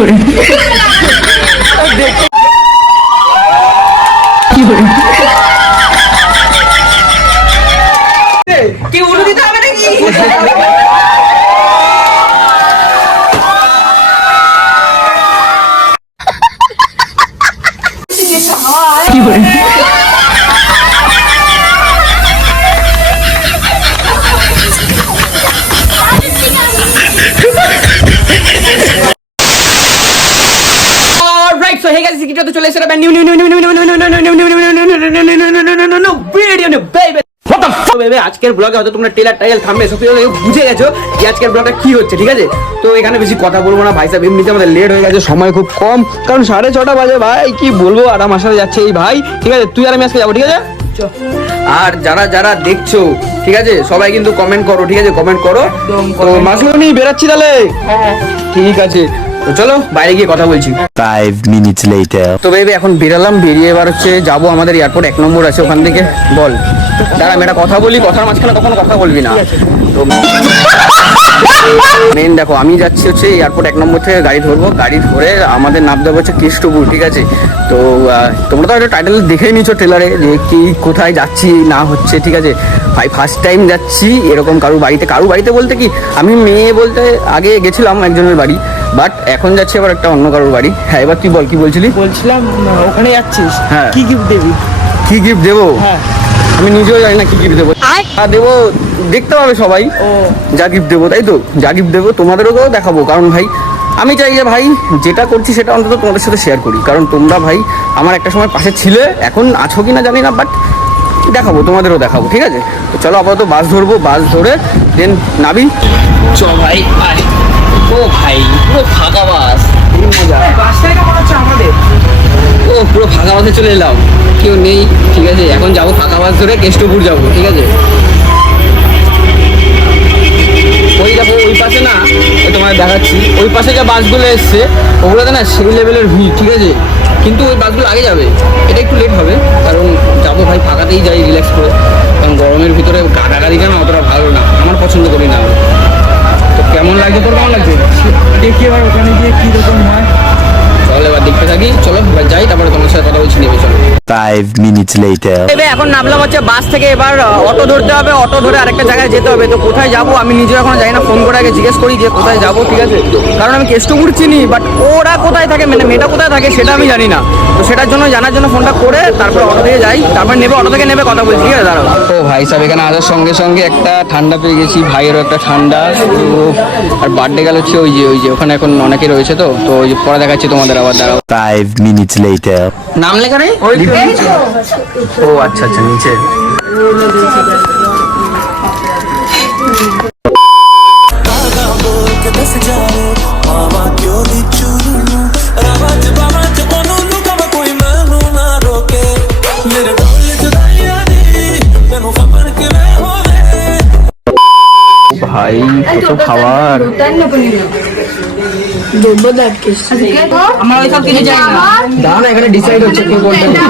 করে। কি করে কি উড়ে চলে এসেছে new new new new new new new new new new new baby What the আজকের ব্লগে হয়তো তোমরা টেলার টাইল থামবে সব বুঝে গেছো যে আজকের ব্লগটা কি হচ্ছে ঠিক আছে তো এখানে বেশি কথা বলব না ভাই সাহেব এমনিতে আমাদের লেট হয়ে গেছে সময় খুব কম কারণ সাড়ে ছটা বাজে ভাই কি বলব আর আমার সাথে যাচ্ছে এই ভাই ঠিক আছে তুই আর আমি আজকে যাব ঠিক আছে আর যারা যারা দেখছ ঠিক আছে সবাই কিন্তু কমেন্ট করো ঠিক আছে কমেন্ট করো তো মাসুনি বেরাচ্ছি তাহলে ঠিক আছে তো চলো বাইরে গিয়ে কথা বলছি। Five minutes later. তো বেবি এখন বেরালাম বেরিয়ে এবার হচ্ছে যাব আমাদের এয়ারপোর্ট এক নম্বর আছে ওখান থেকে। বল। দাঁড়া আমি একটা কথা বলি কথার মাঝখানে কখনো কথা বলবি না। তো মেন দেখো আমি যাচ্ছি হচ্ছে এয়ারপোর্ট এক নম্বর থেকে গাড়ি ধরবো। গাড়ি ধরে আমাদের নাম দেবো হচ্ছে কেষ্টপুর ঠিক আছে? তো তোমরা তো একটা টাইটেল দেখেই নিছো ট্রেলারে যে কি কোথায় যাচ্ছি না হচ্ছে ঠিক আছে? ভাই ফার্স্ট টাইম যাচ্ছি এরকম কারুর বাড়িতে কারুর বাড়িতে বলতে কি আমি মেয়ে বলতে আগে গেছিলাম একজনের বাড়ি। বাট এখন যাচ্ছি আবার একটা অন্য কারোর বাড়ি। হ্যাঁ এবার তুই বল কি বলছিলি? বলছিলাম ওখানে যাচ্ছিস? হ্যাঁ। কি গিফট দেবি? কি গিফট দেবো? হ্যাঁ। আমি নিজেও জানি না কি গিফট দেবো। হ্যাঁ দেবো দেখতে পাবে সবাই। ও। যা গিফট দেবো তাই তো? যা গিফট দেবো তোমাদেরকেও দেখাবো। কারণ ভাই আমি চাই যে ভাই যেটা করছি সেটা অন্তত তোমাদের সাথে শেয়ার করি। কারণ তোমরা ভাই আমার একটা সময় পাশে ছিলে এখন আছো কি না জানি না বাট দেখাবো তোমাদেরও দেখাবো ঠিক আছে? তো চলো আপাতত বাস ধরবো বাস ধরে দেন নাবি। চ ভাই আয়। ও ভাই, পুরো ফাঁকা বাস মজা ও, পুরো ফাঁকা বাসে চলে এলাম। কেউ নেই, ঠিক আছে? এখন যাব ফাঁকা বাস ধরে কেষ্টপুর যাব, ঠিক আছে? ওই দেখো, ওই পাশে না তোমায় দেখাচ্ছি। ওই পাশে যে বাসগুলো এসছে, ওগুলোতে না সেই লেভেলের ভিড়, ঠিক আছে? কিন্তু ওই বাসগুলো আগে যাবে। এটা একটু লেট হবে, কারণ যাব ভাই, ফাঁকাতেই যাই রিল্যাক্স করে। কারণ গরমের ভিতরে গাদাগাদিটা না অতটা ভালো না, আমার পছন্দ করি না কেমন লাগছে? তোর কেমন লাগছে? দেখি এবার ওখানে গিয়ে কি রকম হয় চল এবার দেখতে থাকি চলো এবার যাই তারপরে তোমার সাথে কথা বলছি চলো Five minutes এখন নামলাম হচ্ছে বাস থেকে এবার অটো ধরতে হবে অটো ধরে আরেকটা জায়গায় যেতে হবে। তো কোথায় যাব? আমি নিজে এখন জানি না ফোন করে আগে জিজ্ঞেস করি যে কোথায় যাব ঠিক আছে? কারণ আমি কেষ্টপুর চিনি বাট ওরা কোথায় থাকে মানে মেয়েটা কোথায় থাকে সেটা আমি জানি না। তো সেটার জন্য জানার জন্য ফোনটা করে তারপরে অটো থেকে যাই। তারপর নেবে অটো থেকে নেবে কথা বলছি ঠিক আছে দাঁড়াও। তো ভাই সাহেব এখানে আসার সঙ্গে সঙ্গে একটা ঠান্ডা পেয়ে গেছি ভাইয়েরও একটা ঠান্ডা। আর বার্থডে গেল হচ্ছে ওই যে ওই যে ওখানে এখন অনেকে রয়েছে তো তো ওই যে পরে দেখাচ্ছি তোমাদের আবার দাঁড়াও। Five minutes later. নাম লেখা নেই ও আচ্ছা আচ্ছা নিচে। ভাই কত খাবার? আমার ওই কিছু চাই না দাঁড়া এখানে ডিসাইড হচ্ছে কে কোনটা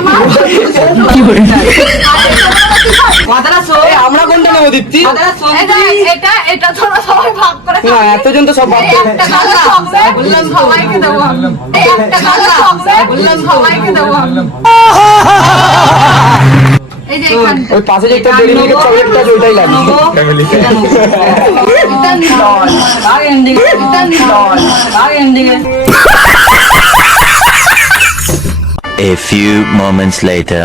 কথাটা শোন আমরা কোনটা নেব দীপ্তি এটা এটা এটা তোরা সবাই ভাগ করে না এতজন তো। সব ভাগ করে- বললাম সবাইকে দেবো বললাম সবাইকে দেবো ওই পাশে যে একটা ডেরি মিল্কের চকলেটটা ওইটাই লাগে A few moments later.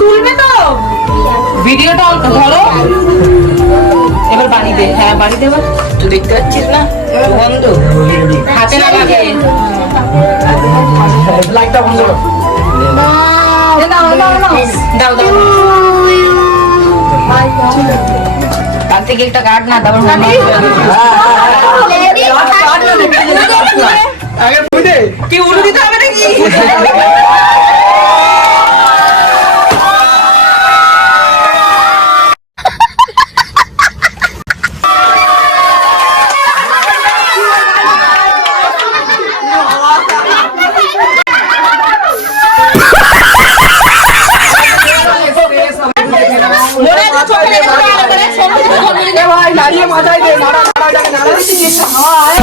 তুলবে তো ভিডিওটা ধরো। এবার বাড়ি দে হ্যাঁ বাড়ি দেবার তুই দেখতে পাচ্ছিস না? বন্ধ। হাতে না লাইটটা বন্ধ দাও দাও থেকে একটা কার্ড না তারপর মনে আগে বুঝে। কি উড়ে দিতে হবে নাকি?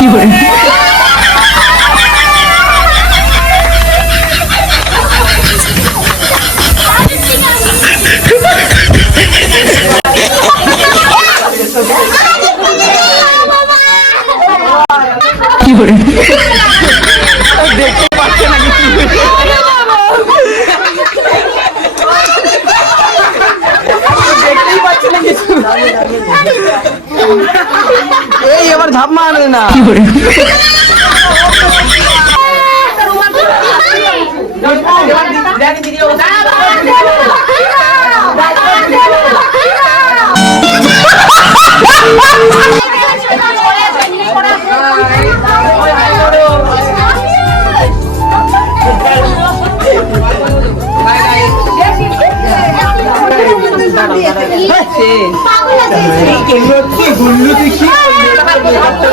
এই না। একটা স্প্রে দে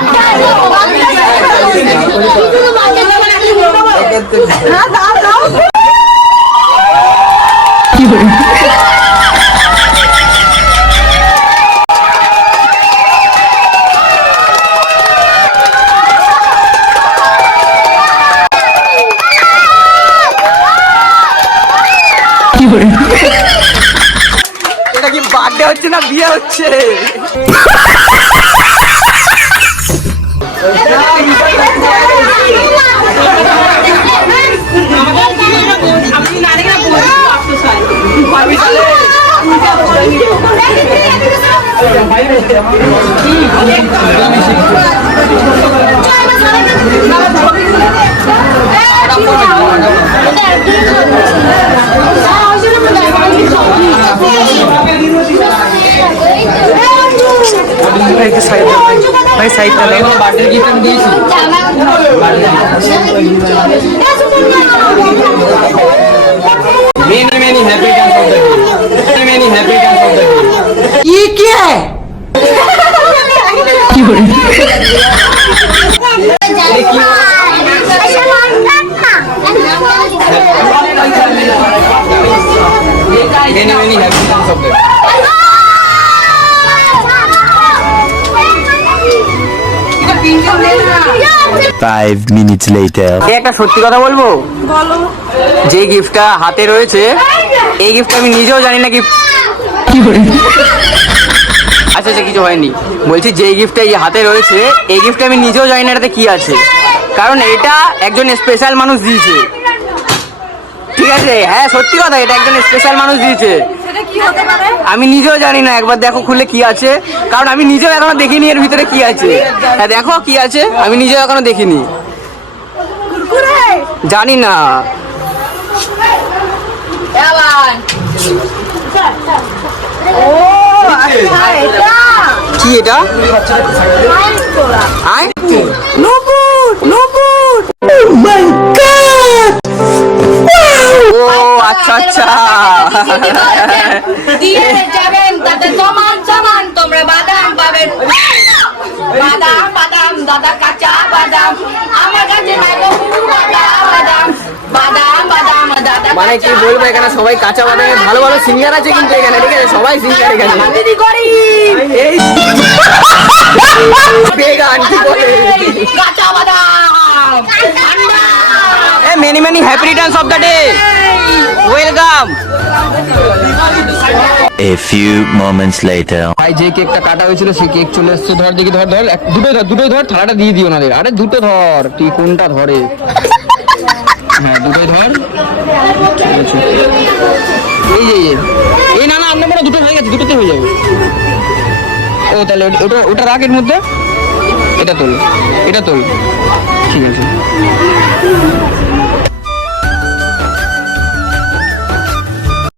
দাও এটা কি বার্থডে হচ্ছে না বিয়ে হচ্ছে? ভাই সাইড বার্থডে গিফট আমি দিয়েছি many many happy dance of the day many happy dance of the day কি কি है? Many many happy dance of the day Five minutes একটা সত্যি কথা বলব? যে গিফটটা হাতে রয়েছে এই গিফট আমি নিজেও জানি না গিফট আচ্ছা আচ্ছা কিছু হয়নি। বলছি যে গিফটটা এই হাতে রয়েছে এই গিফটটা আমি নিজেও জানি না এটাতে কি আছে। কারণ এটা একজন স্পেশাল মানুষ দিয়েছে। ঠিক আছে? হ্যাঁ সত্যি কথা এটা একজন স্পেশাল মানুষ দিয়েছে। আমি নিজেও জানি না একবার দেখো খুলে কি আছে। কারণ আমি নিজেও এখনও দেখিনি এর ভিতরে কি আছে। হ্যাঁ দেখো কি আছে আমি নিজেও এখনও দেখিনি। জানি না। কি এটা? আয়। ও আচ্ছা আচ্ছা। দিয়ে যাবেন তাতে সমান সমান তোমরা বাদাম পাবেন। বাদাম বাদাম দাদা কাঁচা বাদাম। আমার কাছে নাই মানে কি বলব এখানে সবাই কাঁচা বাদামে ভালো ভালো সিঙ্গার আছে কিন্তু এখানে ঠিক আছে? সবাই সিঙ্গার এখানে। দিদি করি এই বেগান কি বলে? কাঁচা বাদাম। A many many happy returns of the day. Welcome. A few moments later. ভাই যে কেকটা কাটা হয়েছিল সেই কেক চলে এসছে। ধর দেখি ধর ধর। দুটোই ধর দুটোই ধর থালাটা দিয়ে দিও ওনাদের আরে দুটো ধর। তুই কোনটা ধরে? হ্যাঁ দুটোই এই না না আপনার মনে দুটো হয়ে গেছে দুটোতে হয়ে যাবে। ও, তাহলে ওটা ওটা রাখ এর মধ্যে। এটা তোল এটা তোল। ঠিক আছে।